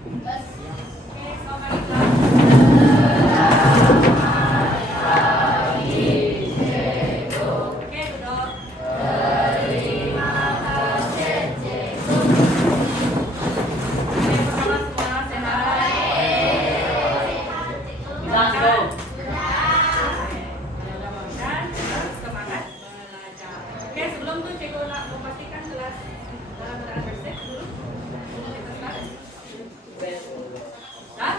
Oke, selamat kelas. Oke, duduk. Oke, pertama semua sehat. Makan. Kalau udah makan, harus semangat belajar. Oke, sebelum itu Cikgu nak memastikan kelas dalam keadaan bersih dulu. Sebelum kita start. Dah?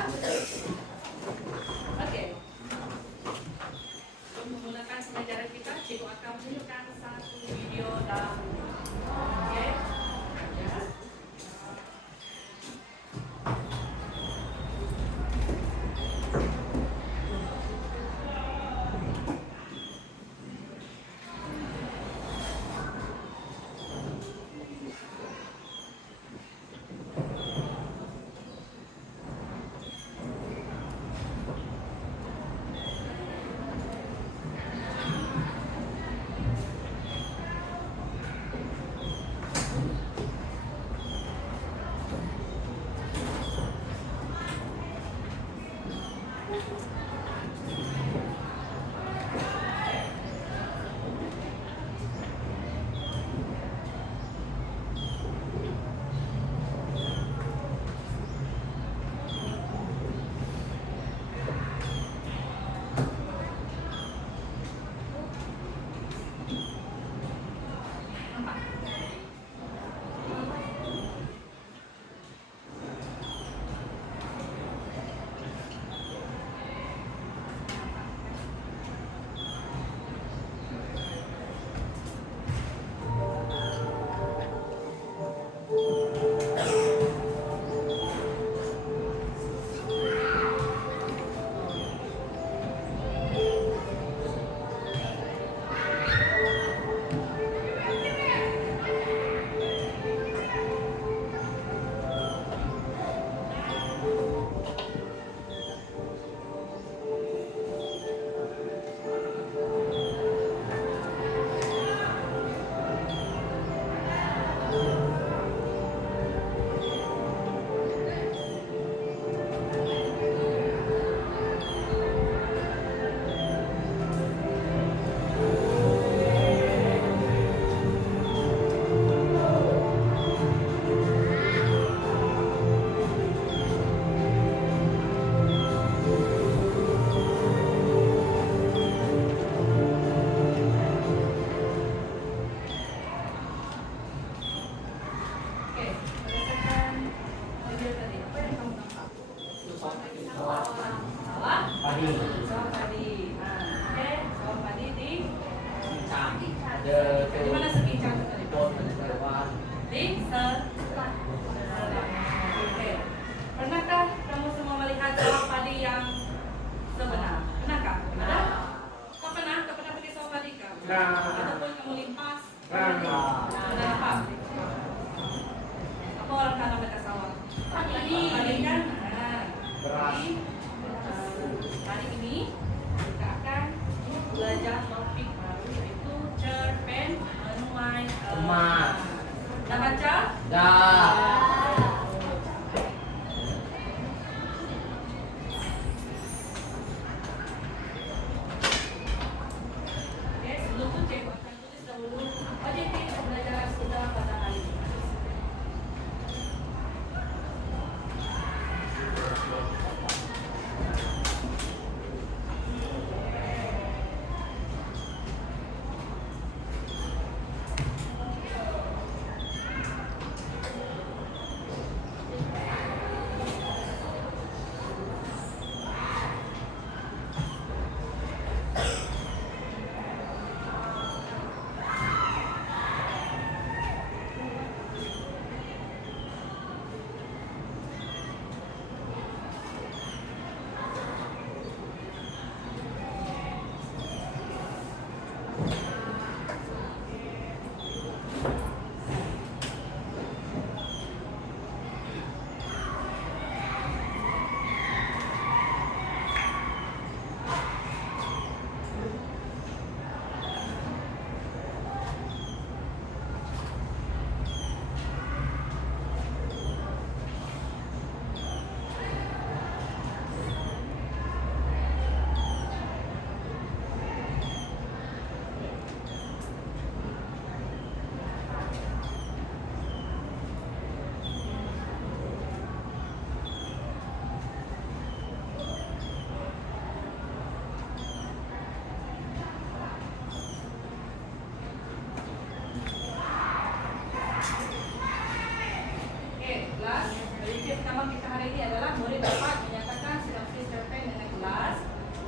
Jadi pertama kita hari ini adalah murid dapat menyatakan sinopsis cerpen dengan kelas.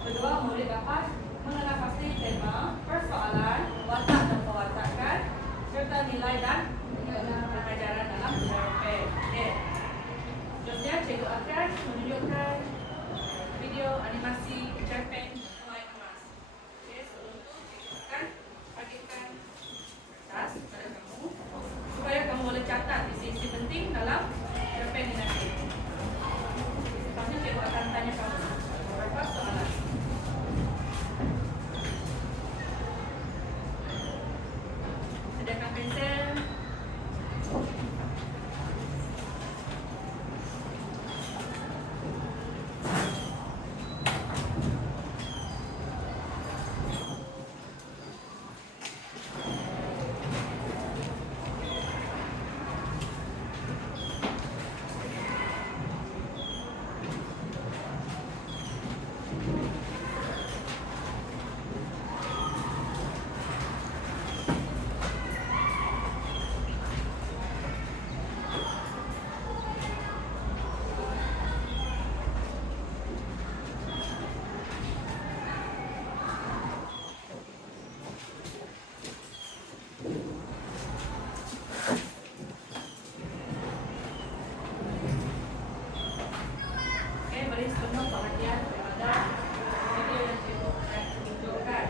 Kedua, murid dapat mengenal pasti tema, persoalan, watak dan pewatakan, serta nilai dan pengajaran dalam cerpen. Okay. Seterusnya, cikgu akan menunjukkan video animasi cerpen Sungai Emas. Okay, sebelum itu cikgu akan bagikan kertas kepada kamu supaya kamu boleh catat isi-isi penting dalam cerpen ini nanti. Selanjutnya cikgu akan tanya kamu beberapa soalan. Sediakan pensel. Beri sepenuh perhatian kepada video yang cikgu akan tunjukkan.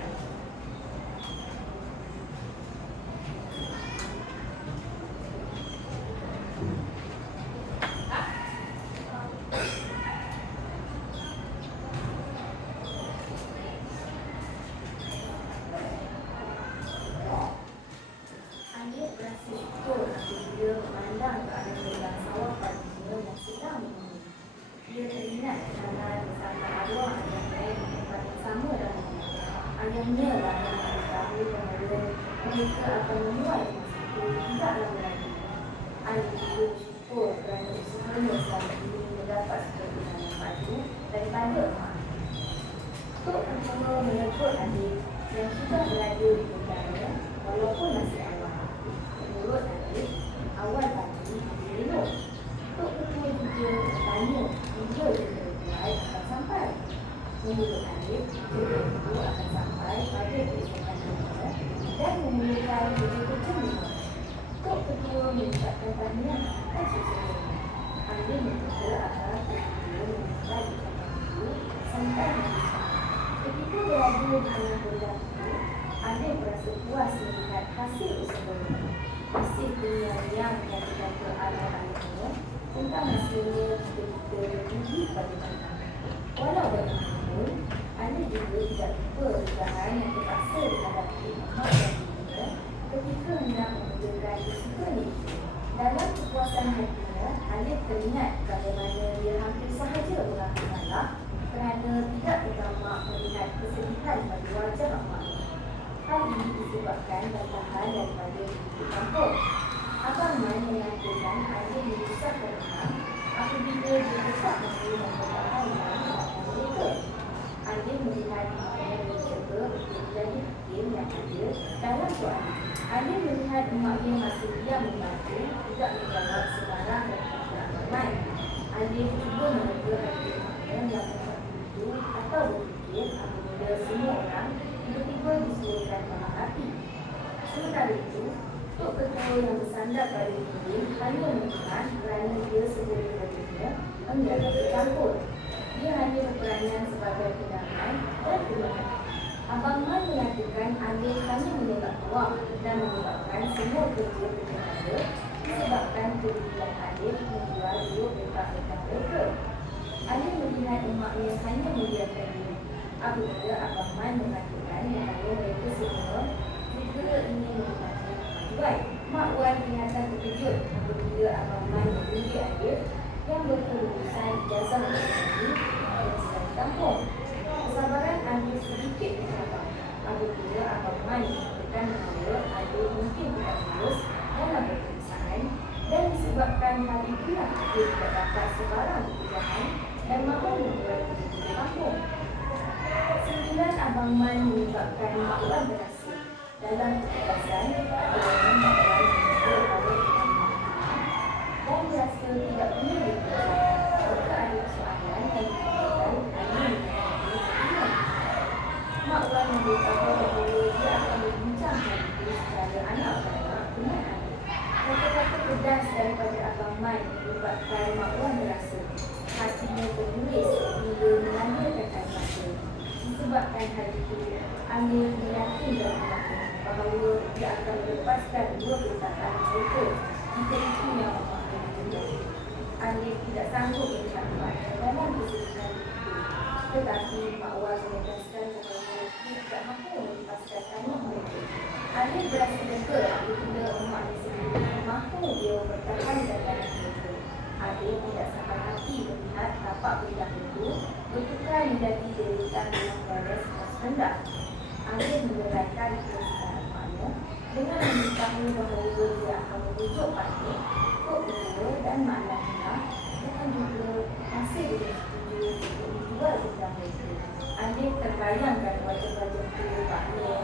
Adik berasa syukur apabila memandang ke arah belakang sawah paginya yang sedang menunggu. Dia teringat kenangan bersama arwah ayahnya di tempat yang sama dan ayahnya lah yang mengetahui bahawa mereka akan menuai masa itu tidak lama lagi. Adik juga bersyukur kerana usahanya selama ini mendapat kebenaran yang padu daripada emak. Tok pertama menegur adik yang sudah berada di negara walaupun masih awal. Menurut adik, awal pagi dia minum. Tok ketua juga bertanya bila jadwal akan sampai. Menurut adik, jadwal itu akan sampai pada keesokan harinya dan memerlukan begitu jemur. Tok ketua mengucapkan tahniah akan sesuatu. Adik menduga akan ketua meminta ucapan itu sampai habis. Ketika berada di tengah bidang itu, adik berasa puas melihat hasil usahanya. Hasil penilaian yang dikata arwah ayahnya tentang hasilnya ketika bertinggi pada matang. Walau bagaimanapun, adik juga tidak lupa usahaan yang terpaksa dihadapi emak dan ibunya ketika hendak mengerjakan kesukaan itu. Dalam kepuasan hatinya, adik teringat bagaimana dia hampir sahaja mengaku kalah kerana tidak bertamak melihat kesedihan pada wajah emaknya. Hal ini disebabkan bantahan daripada ibu kampung. Abang Man mengatakan adik menyusahkan emak apabila dia tetap memberi bantahan dalam mereka. Adik melihat emaknya mencoba untuk menjadi hakim yang adil dalam soal ini. Adik melihat emaknya masih diam membantu, tidak menjawab sebarang dan tidak ramai. Adik cuba menegur hati emaknya yang itu atau berfikir apabila semua orang tiba-tiba disuruhkan panas api. Sementara itu, Tok Ketua yang bersandar pada dinding hanya mengenal kerana dia sebagai bagiannya enggan ikut campur. Dia hanya berperanan sebagai pendamai dan penyelamat. Abang Man mengatakan adik hanya menolak ruang dan menyebabkan semua kerja-kerja ada disebabkan kerugian adik menjual dua petak-petak mereka. Adik melihat emaknya hanya membiarkan dia. Apabila Abang Man mengatakan bahawa mereka semua juga ingin menikmati kemajuan, Mak Wan kelihatan terkejut apabila Abang Man memberi adik yang berkelulusan ijazah ekonomi di kampung. Kesabaran adik sedikit bercabar apabila Abang Man mengatakan bahawa adik mungkin tidak lulus dalam peperiksaan dan disebabkan hal itulah dia tidak dapat sebarang pekerjaan dan mahu membuat kerja di kampung. Sindiran Abang Man menyebabkan Mak Wan berhasil. Dalam keputusan, Mak Wan menegur pada dan berasa tidak punya dipercaya sehingga tertulis hingga melahirkan air mata. Disebabkan hal itu, Amir meyakinkan anaknya bahawa dia akan melepaskan dua perkataan mereka jika itu yang Allah kehendaki. Amir tidak sanggup melihat makna dalam kesulitan itu, tetapi Mak Wan menegaskan bahawa dia tidak mampu melepaskan tanah mereka. Amir berasa lega apabila umatnya sendiri mampu dia mempertahankan tanah mereka. Amir tidak sampai hati melihat tapak bidang itu bertukar menjadi deretan dengan garis rendah. Amir menuraikan kesukaan umatnya dengan memberitahu bahawa dia akan merujuk balik Kok Kedua dan Mak Lahina dan juga masih belum setuju untuk menjual bidang mereka. Amir terbayangkan wajah-wajah tua Pak Nek,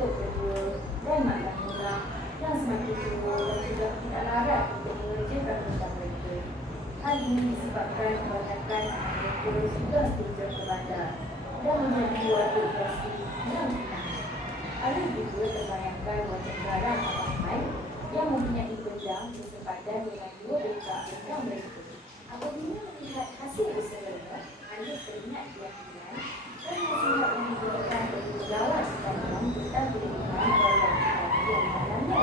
Tok Kedua dan Mak Lahina yang semakin tua dan sudah tidak larat untuk mengerjakan bidang mereka. Hal ini disebabkan kebanyakan mereka sudah hijrah ke bandar dan menjadi warga industri yang tenang. Ada juga terbayangkan wajah garang Abang Man yang mempunyai pedang bersepadan dengan dua bekak pedang mereka. Apabila melihat hasil usahanya, Alif teringat keyakinan dan nasihat yang diberikan oleh pegawai sekalian tentang kelebihan proyek tadi yang dalamnya.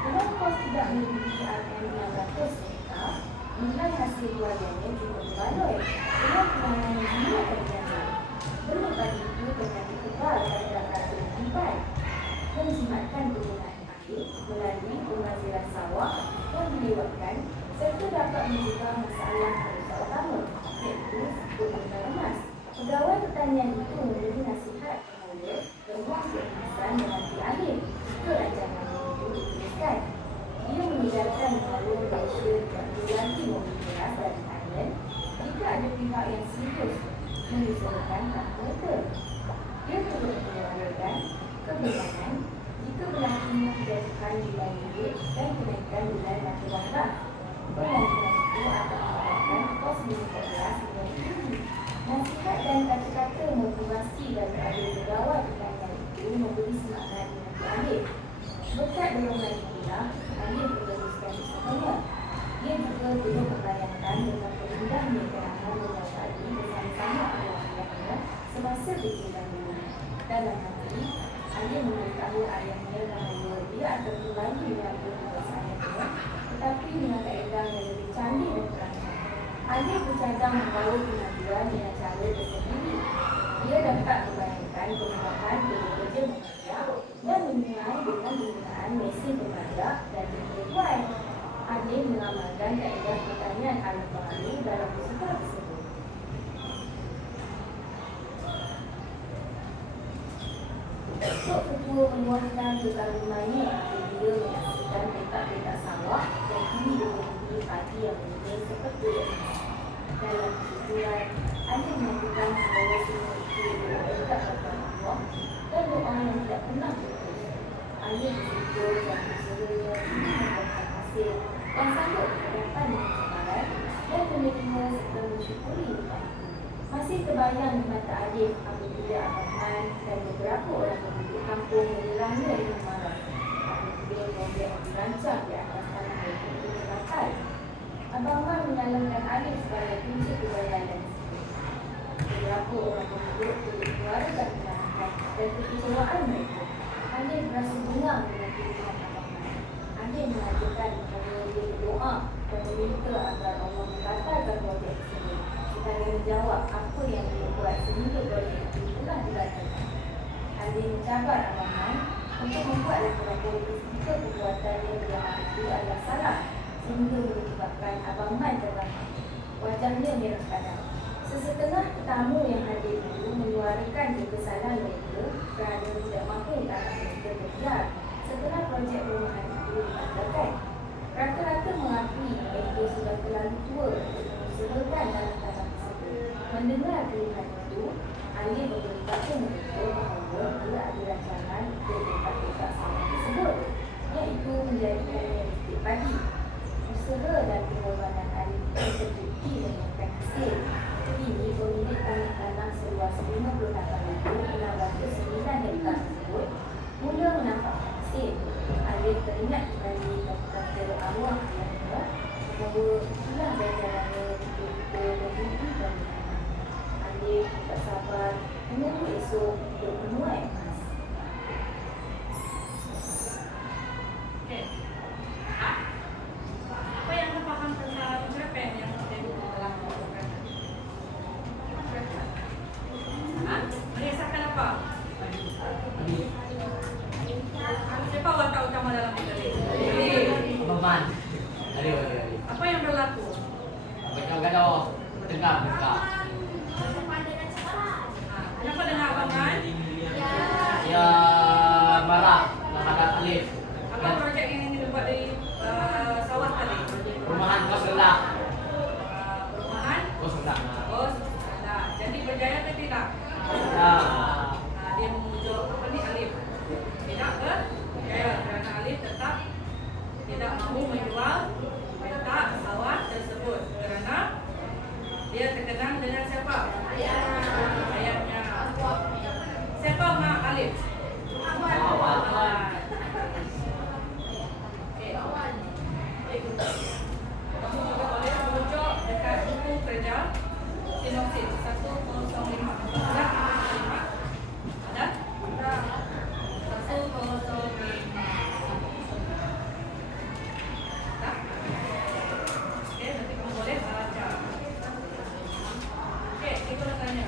Kalau kos tidak melebihi RM600 hektar, nilai hasil keluarganya juga berbaloi dengan penanganan jumlah terjadi. Berbalik itu terjadi kebal pada kartu timpai, menjimatkan penggunaan air melalui pemaziran sawah yang dilewatkan serta dapat mencegah masalah perusahaan utama, iaitu penggunaan emas. Pegawai pertanian itu memberi nasihat kepada peruang keemasan menanti akhir jika rancangan itu diteruskan. Dia menyedarkan bahawa Malaysia tidak perlu lagi membeli beras dari Thailand jika ada pihak yang serius mengusahakan hak mereka. Dia turut menyuarakan kebenaran jika berlakunya kejatuhan nilai ringgit dan kenaikan nilai mata wang. Pengajuan itu akan menyebabkan kos meningkat beras menjadi tinggi. Nasihat dan kata-kata motivasi daripada pegawai pertanian itu memberi semangat menanti akhir. Berkat dorongan inilah, Alif meneruskan usahanya. Dia juga belum membayangkan dengan perindahnya kenangan menyertai bersama-sama ayah-ayahnya semasa kecil dahulu. Dalam hati, Alif memberitahu ayahnya bahawa dia akan kembali mengambil tugas ayahnya, tetapi dengan kaedah yang lebih canggih dan terancam. Alif bercadang membawa pengajuan dengan cara tersendiri. Dia dapat membayangkan kemudahan bekerja mengajar dan memulai dengan penggunaan mesin pemajak dan pembuat. Alif mengamalkan kaedah pertanian alam baharu dalam usaha tersebut. Tok Ketua meluahkan kekagumannya apabila menyaksikan petak-petak sawah yang kini dipenuhi padi yang muda seperti ini. Dalam kesimpulan, Alif menyatakan bahawa semua itu berdekat pada Allah dan doa yang tidak pernah putus. Alif bersyukur dan usahanya ini membuahkan hasil dan sanggup berhadapan dengan cabaran dan menerima serta mensyukuri nikmat itu. Masih terbayang di mata Alif apabila Abang Man dan beberapa orang penduduk kampung menyerangnya dengan marah apabila proyek yang dirancang di atas tanah mereka itu terbakar. Abang Man menyalahkan Alif sebagai kunci kejayaan tersebut. Beberapa orang penduduk turut menyuarakan kemarahan dan kekecewaan mereka. Alif berasa bengang dengan pilihan Abang Man. Alif mengatakan bahawa dia berdoa dan meminta agar Allah membatalkan proyek tersebut serta menjawab apa yang dia buat sehingga proyek itu telah dibatalkan. Alif mencabar Abang Man untuk membuat laporan polis jika perbuatannya berjamaah itu adalah salah sehingga menyebabkan Abang Man terbakar. Wajahnya merah padam. Sesetengah tetamu yang hadir itu menyuarakan kekesalan mereka kerana tidak mampu tanah mereka berjar setelah projek perumahan itu dibatalkan. Rata-rata mengakui mereka sudah terlalu tua untuk mengusahakan dalam tanah tersebut. Mendengar pilihan itu, Alif memberitahu mereka bahawa dia ada rancangan untuk petak-petak sawah tersebut, iaitu menjadikannya estate padi. Usaha dan pengorbanan Alif itu terbukti menyebabkan hasil. Kini pemilik tanah seluas 58,609 hektar tersebut mula menampak hasil. Alif teringat kembali kata arwah ayahnya bahawa itulah ganjarannya untuk betul-betul Buka. Kenapa dengan abangan? Ya marah terhadap Alif. Apa projek yang ingin dibuat dari sawah tadi? Perumahan kos rendah. Perumahan? Kos rendah. Kos rendah. Jadi berjaya atau tidak? Ya. Dia memujuk apa ni Alif? Tidak ke? Berjaya kerana Alif tetap tidak mahu menjual petak sawah tersebut kerana dia terkenang dengan siapa? Ayahnya. Siapa mak Alif? Kamu juga boleh merujuk dekat buku kerja sinopsis 105. Ada? 105. Tak? Okey, nanti kamu boleh baca. Okey, kita nak tanya.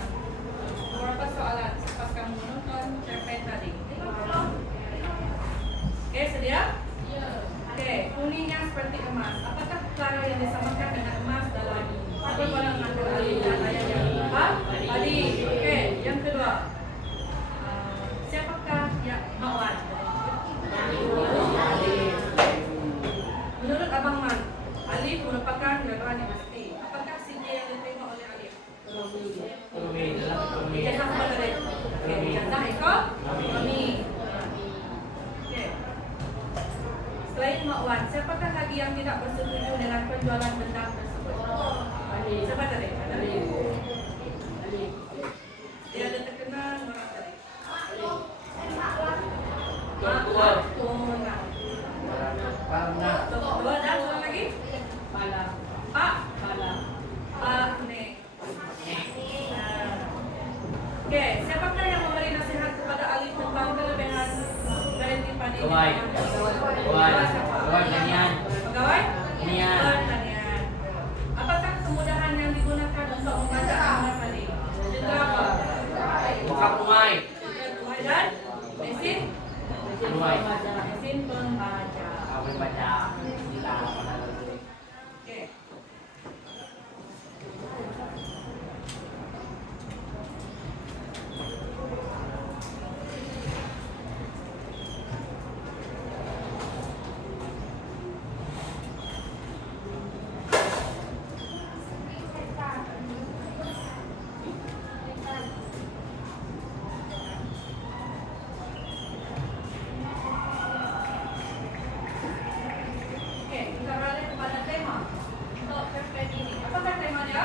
Beberapa soalan selepas kamu menonton cerpen tadi. Okey, sedia? Okey, kuningnya seperti emas. Apakah perkara yang disamakan dengan emas dalam perpaduan antara Ali dan ayahnya? Ali. Okey, yang kedua. Siapakah yang Mak Menurut Abang Man, Alif merupakan graduan universiti. Apakah CJ yang diterima oleh Alif? Ijazah apa tadi? Okey, ijazah ekonomi. Okey. Selain Mak Wan, siapakah lagi yang tidak bersetuju dengan penjualan benda tersebut? Siapa tadi? Dia ada terkenal orang tadi. Tua. Tuna. Karena Dua dan satu lagi? Pak Ne. Okey, siapakah yang memberi nasihat kepada Alif tentang kelebihan garanti padi? Kawai. Kawai tanian. Pegawai? Tanian. Pertanian. Apakah kemudahan yang digunakan untuk membaca amal padi? Cedera apa? Buka rumai. Cedera tumai dan mesin? Rumai. Mesin pembaca. Kami baca. Okey. Okey, kita beralih kepada tema untuk cerpen ini. Apakah temanya?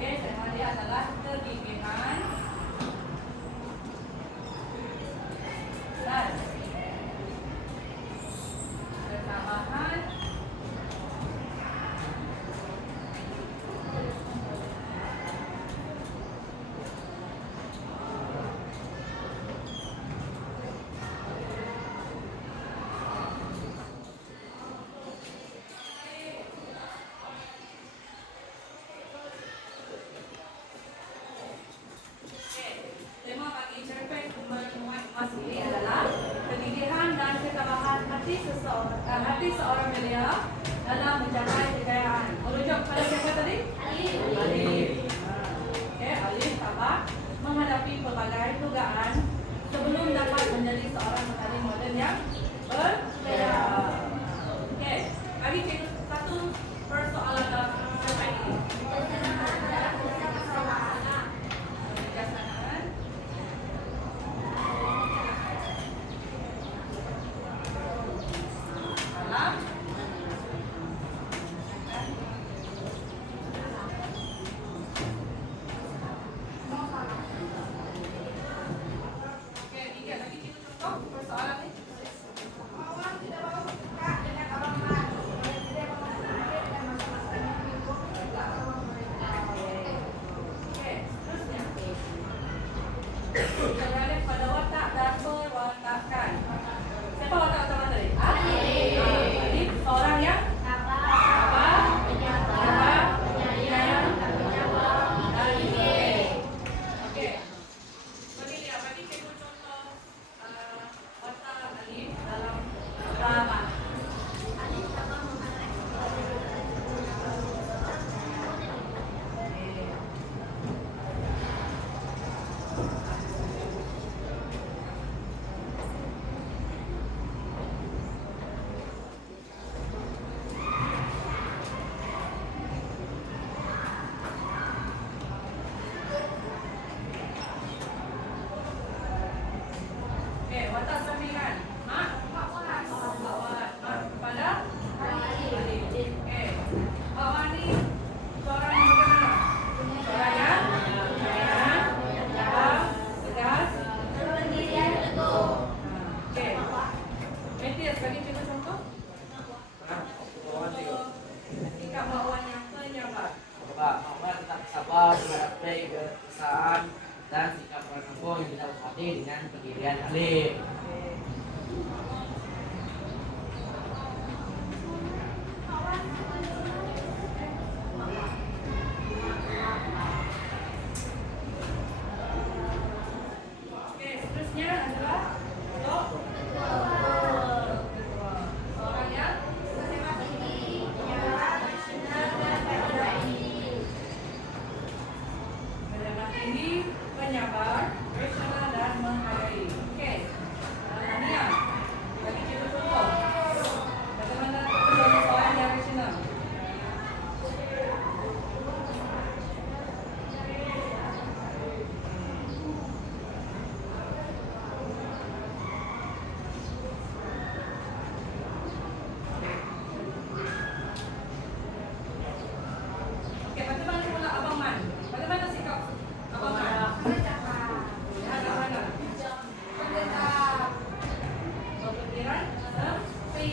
Okey, tema dia adalah kegigihan dan ketabahan Mbak Wani, seorang yang bagaimana? Seorang yang percaya, jawab, tegas, Pendirian teguh. Oke. Nanti sebagai contoh. Sikap Mbak Wan yang penyabar. Bapak, Muhammad tetap sabar, menghadapi keresahan dan sikap penuh yang tidak hati dengan pendirian alim. Oke, seterusnya adalah untuk seorang yang mendengar tinggi, penyabar, rasional dan menghargai. Oke, Nia, bagi kita contoh. Bagaimana menjadi seorang yang rasional? Oke, bagaimana pula Abang Man? Bagaimana sikap Abang Man? Bagaimana? Berpikiran sepi.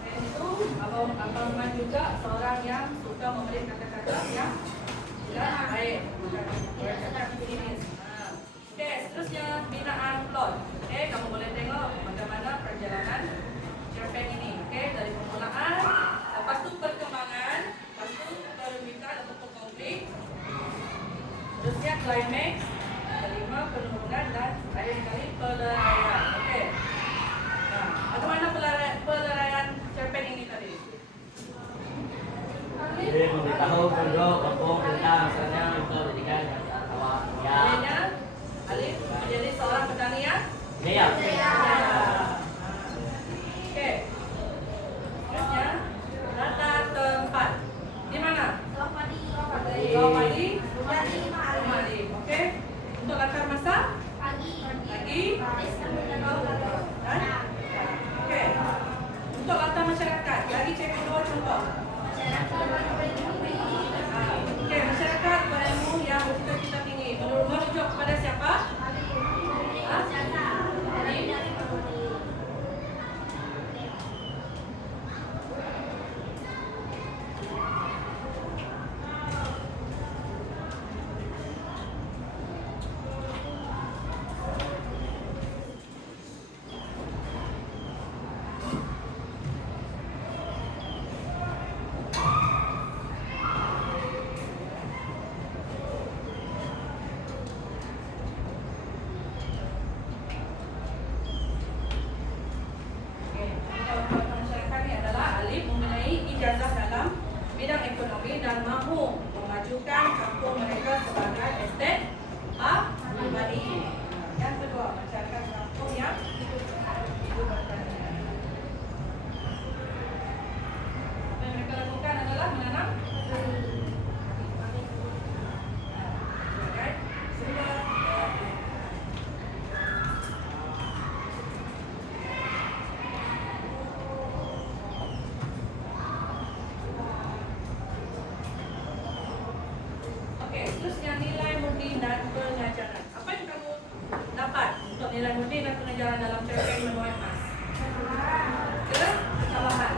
Selain itu, Abang Man juga seorang yang suka memberi kata-kata yang baik, bukan bercakap pesimis. Oke, seterusnya binaan plot. Oke, kamu boleh tengok bagaimana perjalanan cerpen ini. Oke, dari permulaan, lepas tu perkembangan, lepas tu permintaan atau konflik, terusnya climax, kelima penurunan dan akhir kali peleraian. Oke. Nah, bagaimana peleraian cerpen ini tadi? Jadi memberitahu penduduk kampung tentang misalnya pendidikan awal ya. Akhirnya, Alif menjadi seorang petani yang Ya. Oke. Seterusnya, latar tempat. Di mana? Lawadi, Rumali. Oke. Untuk latar masa? Pagi. Dan? Oke. Untuk latar masyarakat, lagi cek dua contoh. Oke, masyarakat berilmu yang bercita-cita tinggi. Merujuk kepada siapa? Oke, untuk masyarakat ini adalah Alif mempunyai ijazah dalam bidang ekonomi dan mahu memajukan kampung mereka sebagai estate pribadi. Yang kedua, masyarakat kampung yang hidup bertanian. Apa yang mereka lakukan adalah menanam sebagai sumber Oke, seterusnya nilai murni dan pengajaran. Apa yang kamu dapat untuk nilai murni dan pengajaran dalam cerpen menuai emas? Kesalahan.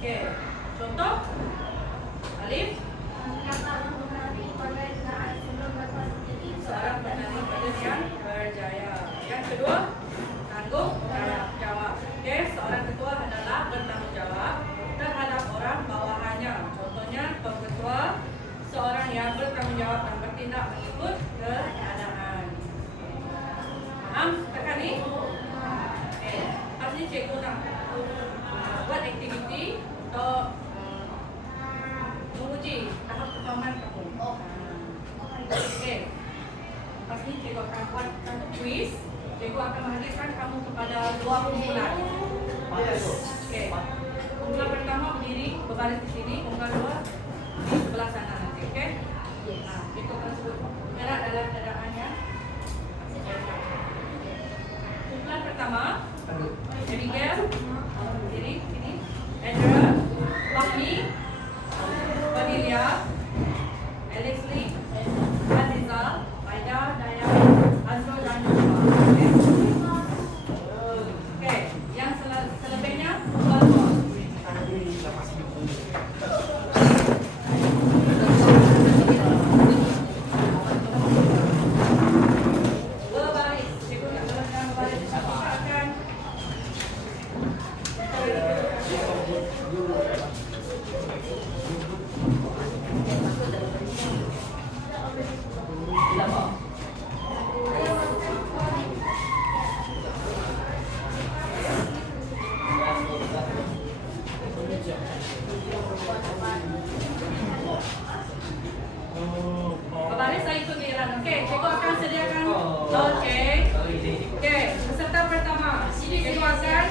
Oke, cikgu nak buat aktiviti untuk menguji tahap kefahaman kamu. Okey. Lepas ni cikgu akan buat satu kuis. Cikgu akan menghadirkan kamu kepada dua kumpulan. Okey. Kumpulan pertama berdiri berbaris di sini, kumpulan dua di sebelah sana nanti. Okey? Cikgu akan sebut gerak dalam keadaan yang kumpulan pertama, Abigail, berdiri sini, Andrea, Fahmi, Cornelia, Alex Lee, Azizal, Aida, Daya, Azrul dan Joshua. Okey, yang selebihnya keluar. Berbaris, cikgu nak berlangsung berbaris. Kita akan berbaris saya ikut giliran. Okey, cikgu akan sediakan loceng. Okey, peserta pertama, cikgu akan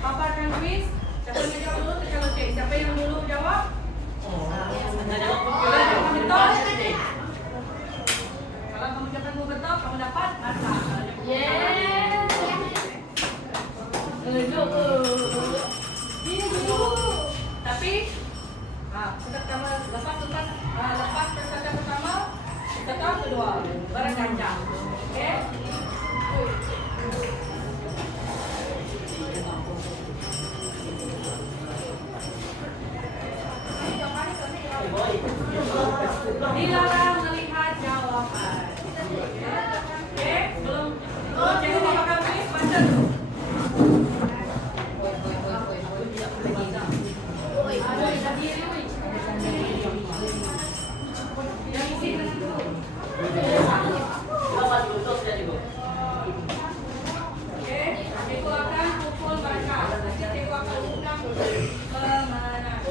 paparkan kuis. Siapa yang menjawab dulu tekan loceng. Siapa yang dulu jawab? Kalau kamu betul, kalau kamu jawapan betul, kamu dapat markah. Tapi pertama lepas peserta pertama, peserta kedua barang ganja. Okey? Dilarang melihat jawapan. Okey? Belum cikgu paparkan kuis, baca dulu. Yang isi dengan dulu. Okey, cikgu akan pukul baca. Nanti cikgu akan undang pemenang.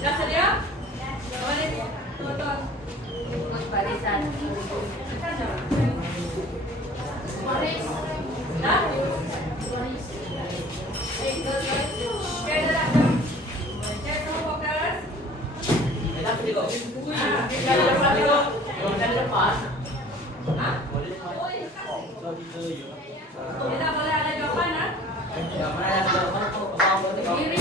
Dah sedia? Balik. Tuan-tuan. Barisan. Tekan jawab. Dah? Okey, dah. Cek semua fokus. Ha? Tidak boleh ada jawapan, ha? Diri.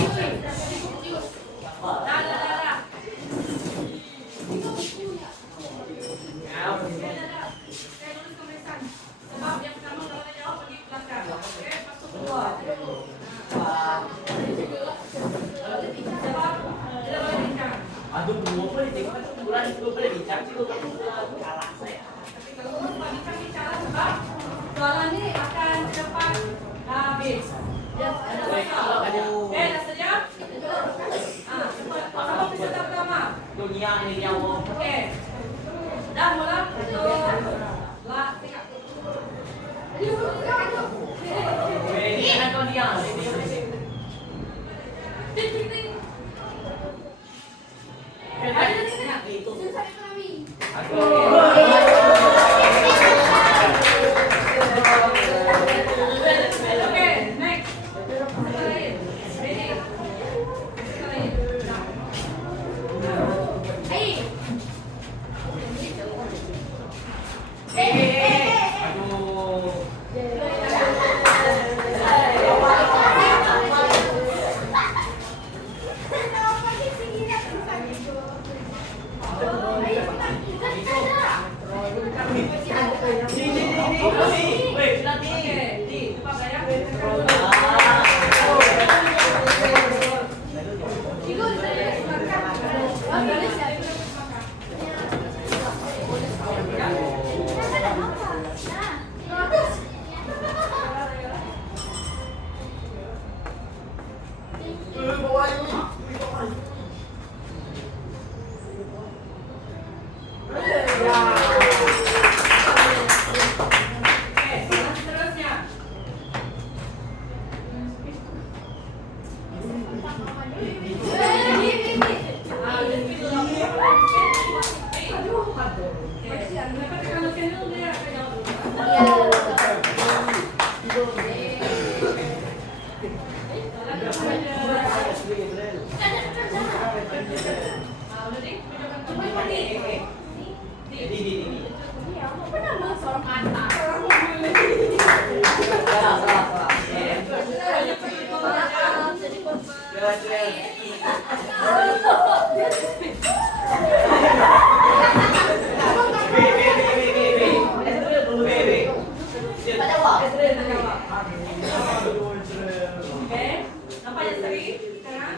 Dah. Saya tulis pemeriksaan. Sebab yang pertama kalau ada jawab pergi ke belakang. Okey, masuk kedua. Sebab tidak boleh bincang. Aduh, dua boleh tengok kan bulan itu boleh bincang sih kalah saya. Tapi kalau kamu bincang-bincang sebab soalan ni akan cepat habis. Okey, dah sedia? Cepat. Siapa peserta pertama? Dunia ini dia mau. Okey. Dah mula untuk tengok. Ini anak kau dia. Ting. Itu. Aku. Okey, next. Peserta lain. Ready? Peserta lain. Aduh. Okey, di tempat saya. Okey, seterusnya. Udah deh, Apa nama seorang anak? Oke, nampaknya seri sekarang.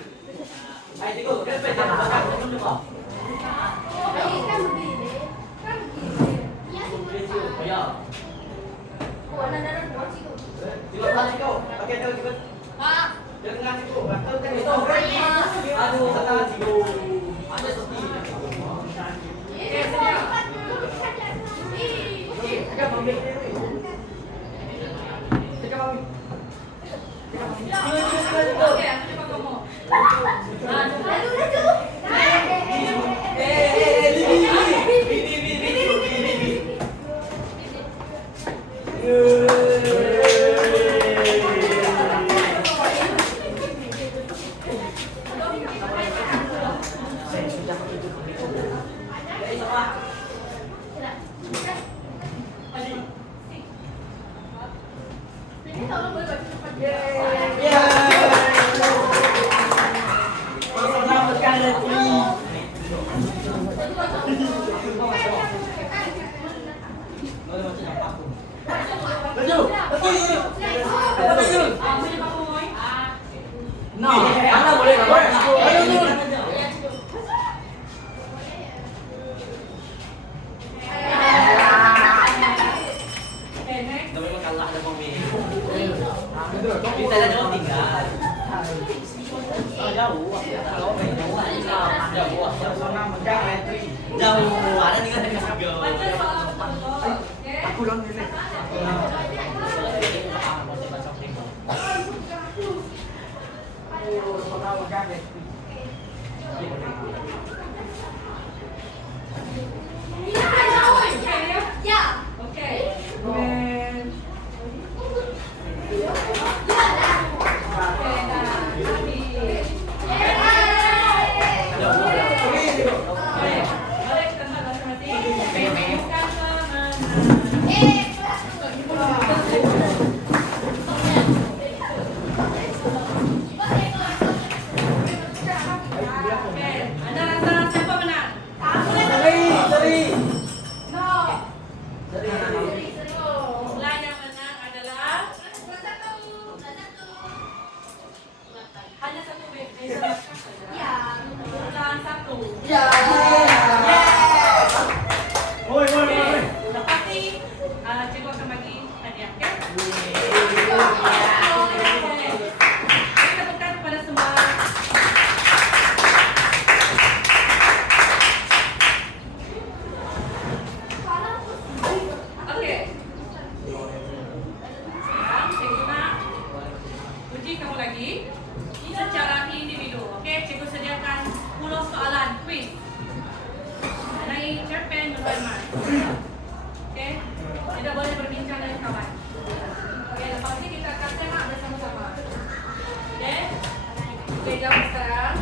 Kan begini. Iya sih. Oh, nanda buat sih. Pak. Oke, sedia. Oke, aku coba kamu. Nah, coba. Ini tolong boleh baca cepat. Oke, next. Baca soal betul-betul. Oke. Ya. Oke. Men. Oke, nah, habis. Balik tentang matematik. Bukan kemana. Oke, Anda rasa siapa menang? Jumlah yang menang adalah hanya satu beza saja. Jumlah satu. Oke, pasti cikgu akan bagi hadiah, oke? Oke. Kita tekan kepada semua. Oke. Sekarang cikgu nak uji kamu lagi secara individu. Oke, cikgu sediakan 10 soalan quiz. Mengenai cerpen Nurman. Oke, tidak boleh berbincang dengan kawan. Oke, lepas ini kita akan semak bersama-sama. Oke, oke jawab sekarang.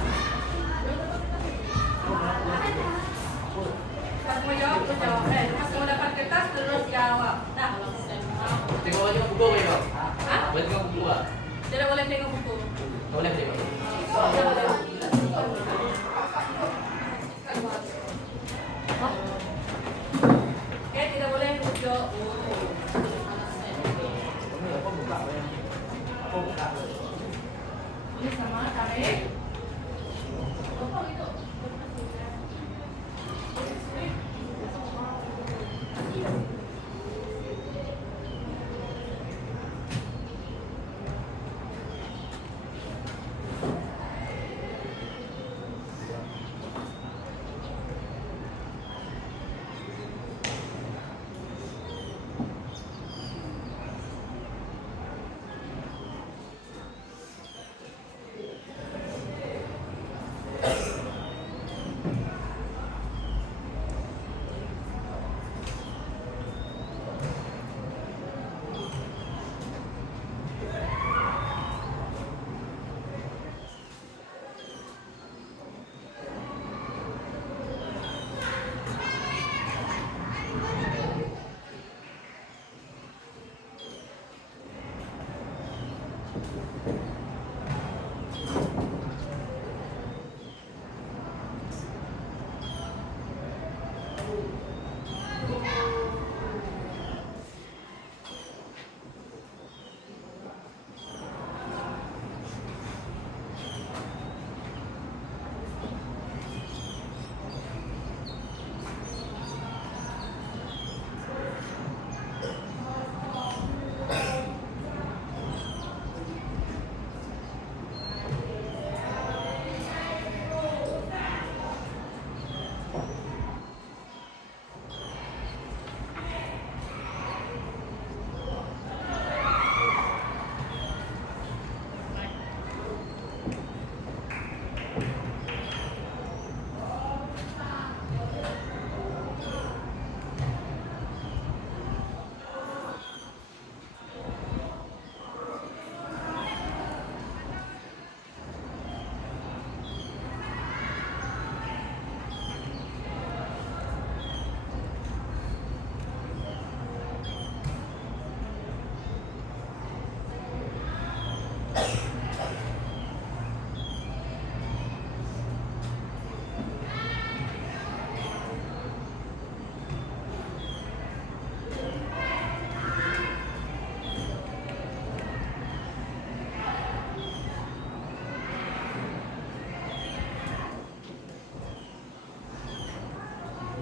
Pas mau jawab, terus jawab. Pas mau dapat kertas, terus jawab. Nah, hah? Tidak boleh tengok buku. Oke, tidak boleh duduk. Ini sama tarik.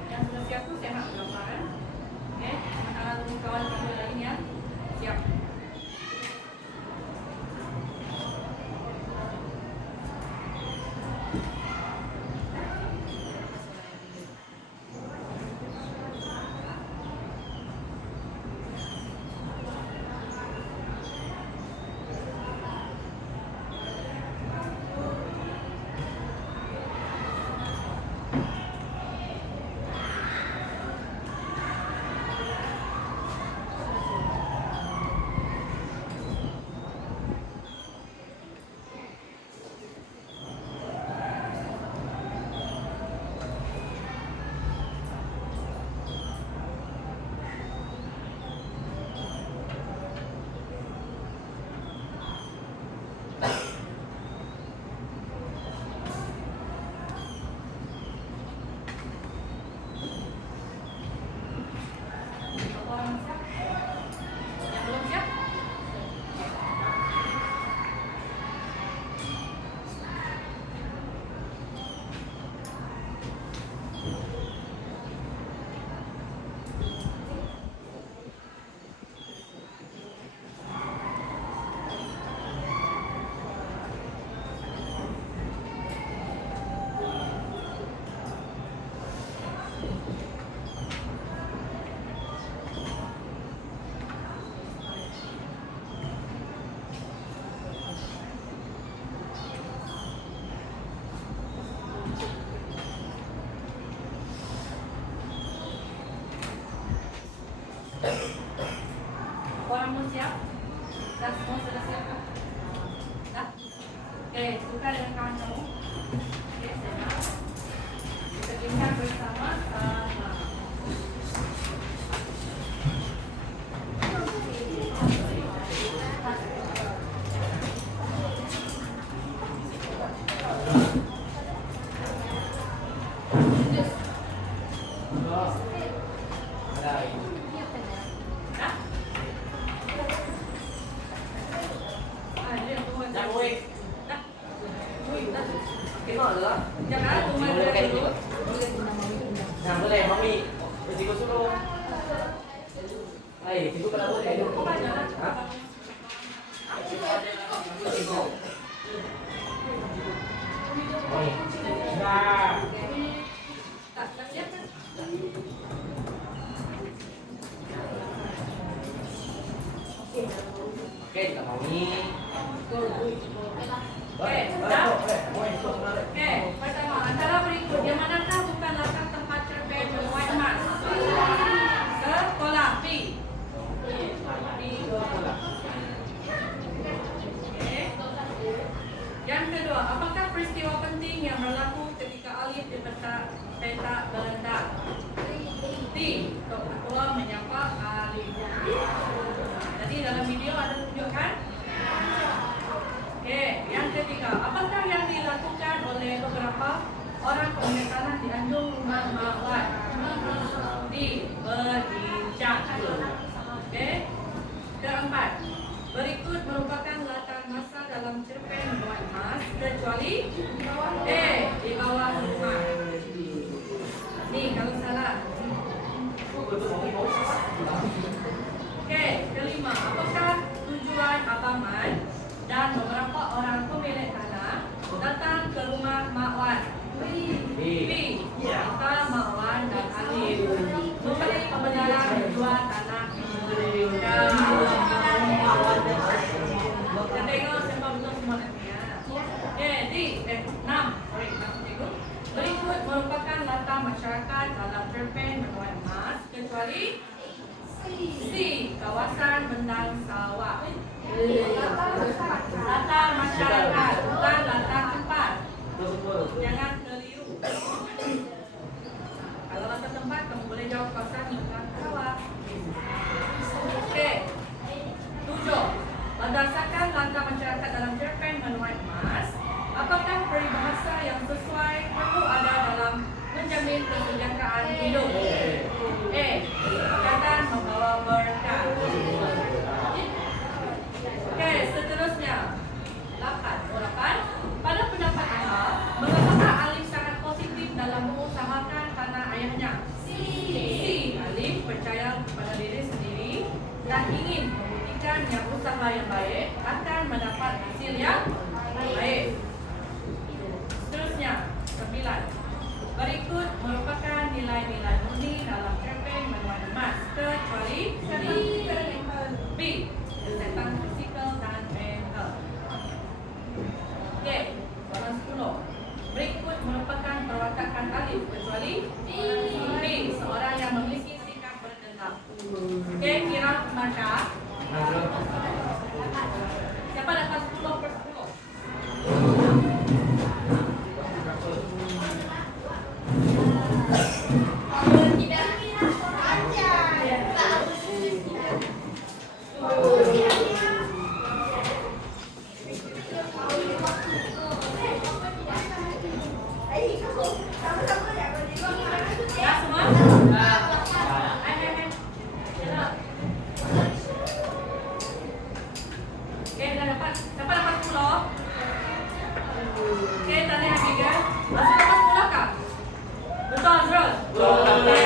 Yang sudah siap tuh saya nak gambar. Oke, kawan kawan kamu lain yang siap. Orang siap? Yang belum siap? Orang mau siap? Dah semua sudah siap kan? Dah? Oke, tukar dengan kawan kamu. Oke, saya kita tinggal bersama. Ada ini. Dah? Ada yang tua. Yang woi. Dah? Dah? Kita adalah. Jangan cuma dia dulu. Yang boleh, mami. Bersiko suruh. Hai, ibu kenapa boleh? Oh, jangan. Hah? Oh, iya. Nah. Tak siap kan? Oke, kita mau ini. Oke, dah? Oke, pertama antara berikut yang manakah bukanlah tempat cerpen white mask? Sekolah B. Oke. Yang kedua, apakah peristiwa penting yang berlaku ketika Alif di peta Belanda? D. Tok Ketua menyapa Alif. Jadi dalam video ada tunjukkan berapa orang pemilik tanah di Andung Rumah Mawar? D. Berbincang. Oke. Keempat, berikut merupakan latar masa dalam cerpen Benua Emas kecuali E. Di bawah rumah. Nih kalau salah. Oke, kelima, apakah tujuan Abang Man dan beberapa orang pemilik tanah datang ke rumah Mak Wan? B. Kita Mak Wan dan Alif memberi pembenaran menjual tanah mereka. Kita tengok siapa betul semua nantinya. Oke, enam. Berikut merupakan latar masyarakat dalam cerpen Benua Emas kecuali C. Kawasan Bendang Sawah. Latar masyarakat, bukan latar tempat. Jangan keliru. Kalau latar tempat, kamu boleh jawab kawasan Bendang Sawah. Oke. 7. Berdasarkan latar masyarakat dalam cerpen Benua Emas, apakah peribahasa yang sesuai perlu ada dalam menjamin kesejahteraan hidup? A. Perkataan membawa berkah. Oke, seterusnya 8. Pada pendapat anda, mengapakah Alif sangat positif dalam mengusahakan tanah ayahnya? C. Alif percaya kepada diri sendiri dan ingin membuktikan yang usaha yang baik akan mendapat hasil yang baik. Seterusnya 9. Berikut merupakan nilai-nilai murni dalam cerpen Benua Emas kecuali B. Tentang fisikal dan mental. Oke, soalan 10. Berikut merupakan perwatakan Alif kecuali B. Seorang yang memiliki sikap berdendam. Oke, kira baca. Siapa dapat 10/10? Ya semua? Oke, dah dapat. Siapa dapat 10? Oke, tanya Abigail. Masih dapat 10 kah? Betul, Azrul? Oke.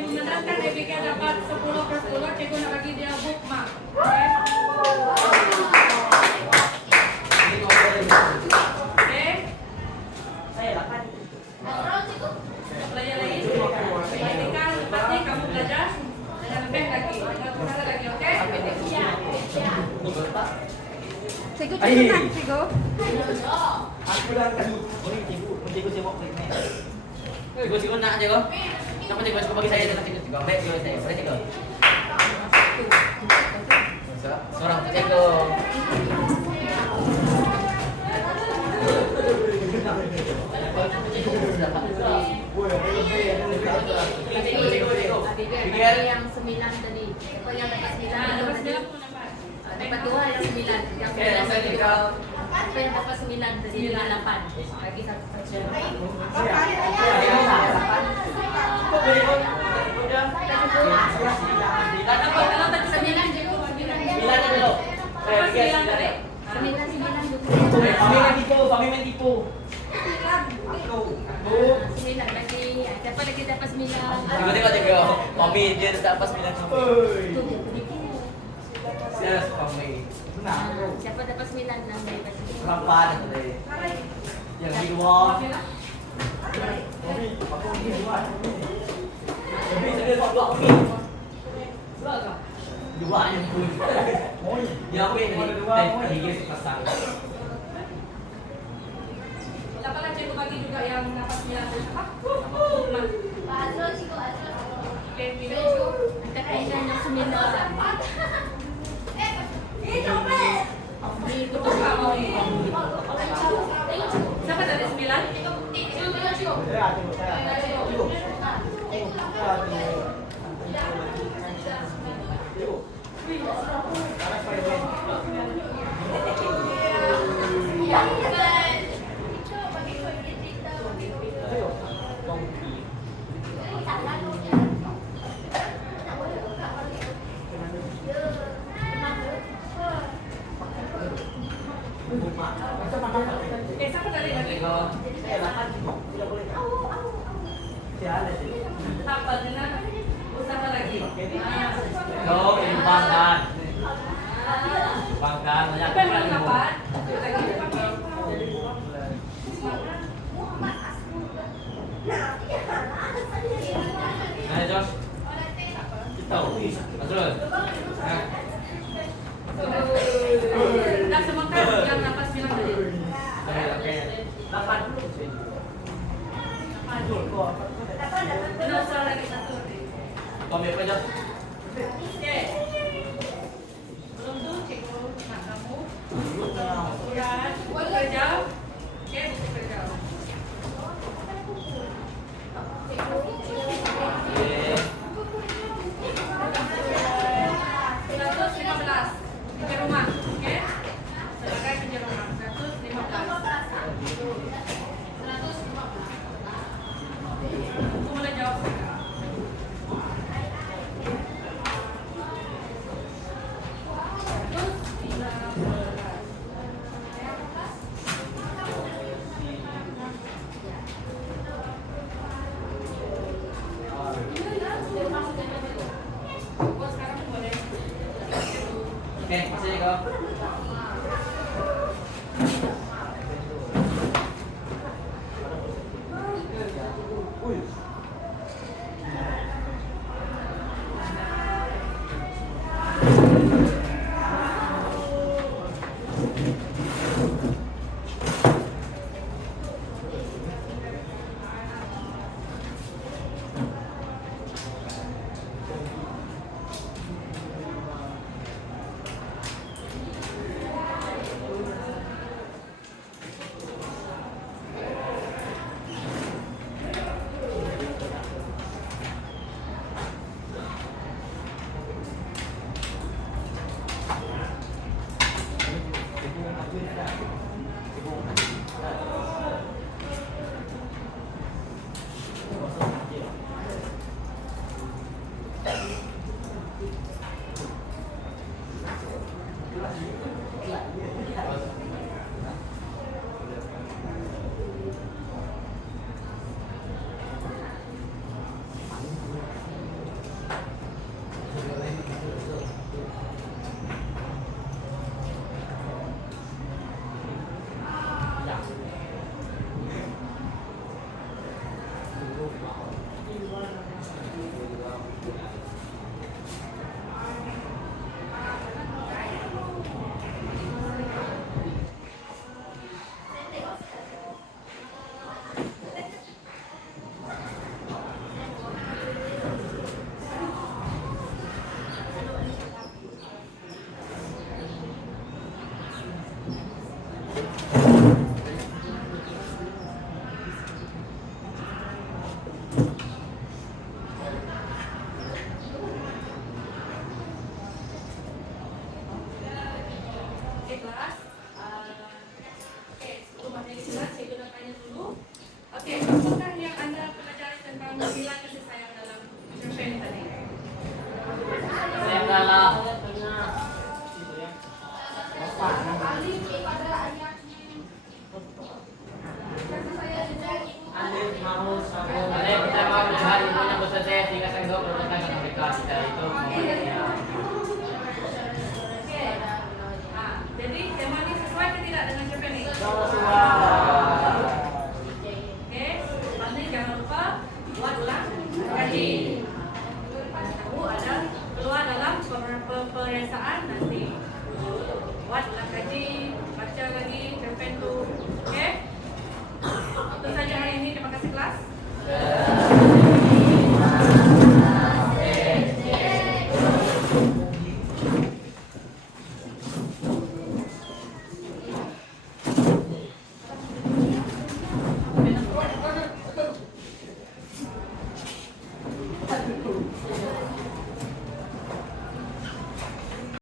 Mengenalkan EBK dapat 10/10, cikgu nak bagi dia bookmark. Oke. Saya 8. Belajar lagi. Pastikan pasti kamu belajar dengan lebih lagi, dengan benar lagi, oke? Cikgu nak, cikgu. Aku dah tadi. Cikgu sibuk ni. Cikgu nak cikgu. Kenapa cikgu bagi saya dengan cikgu? Baik cikgu saya. Boleh cikgu? Seorang untuk cikgu. dapat 2 yang 9. Yang 9 bagi 2. Siapa yang dapat 9 berarti 8. Bagi 1 saja. Kami main tipu. Sembilan bagi siapa lagi dapat 9? Tiba-tiba juga Mami dia dapat 9 sama. Itu dia penipu. Yes, Mami. Benar. Siapa dapat 9 6 dari bagi 2? Berapa tadi? Yang di luar. Mami saya buat dua Mami. Dua yang pun. Ya Mami ini dia pasang. Dapat lah cikgu bagi juga yang dapat 9 siapa? Oke, pilih. Angkat kainan yang 9. Betul nggak mau ini? Siapa tadi 9? Oke, siapa tadi bagi? Apa dengan usaha lagi? Go, imbangkan. Imbangkan. Apa yang dapat? Lagi pakai. Nah, Jos. Kita. Terus. Nah, sementara yang dapat 9 tadi. Oke. 8 dulu. Tidak usah lagi satu. Kami apa, Jos? Oke. Belum tuh cikgu mak kamu. Ukuran, buku kerja. Oke, buku kerja. Oke. 115 kerja rumah, oke? Sebagai kerja rumah 115. Aku mulai jawab. Sekarang boleh. Oke, masih kau. kelas.